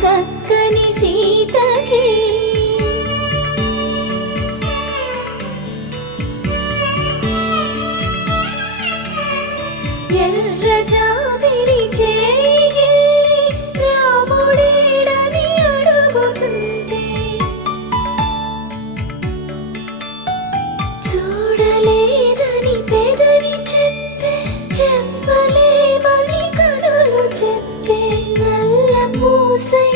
చక్కని సీతకి ఎర్ర జాబిలి చేయి రాముడేడని అడుగుతుంటే చూడలేదని పెదవి చెప్పే చెప్పలేమని కనులు చెప్పే నల్ల పూసై